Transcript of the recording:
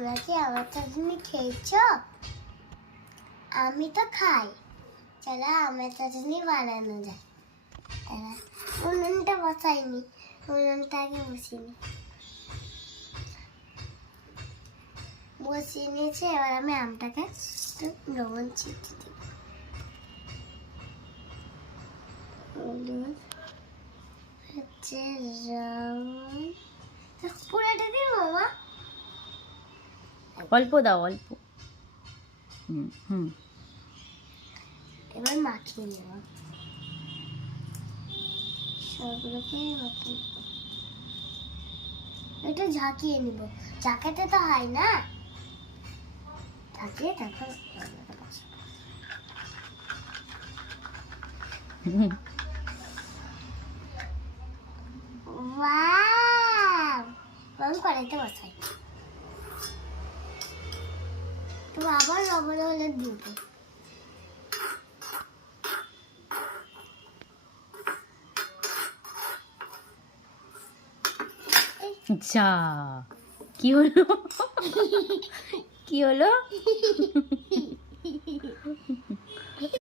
তোমরা কি আমার চাটনি খেয়েছ? আমি তো খাই। চলো আমার চাটনি বানানো যায়। উনুনটা বসাইনি, উনুনটা আগে বসিয়ে নিয়েছি। এবার আমি আমটাকে একটু লবণ ছিটিয়ে দিই। হচ্ছে পুরোটা দিই মামা, অল্প দাও, অল্প। হুম। এবার মাখিয়ে নেব, সবগুলোকে মাখিয়ে নেব। এটা ঝাঁকিয়ে নিব, ঝাঁকাতে তো হয় না, ঝাঁকিয়ে তারপর গরম কড়াইতে বসাই। তো আবার লবণ হলুদ দিব। যা, কি হলো? কি হলো?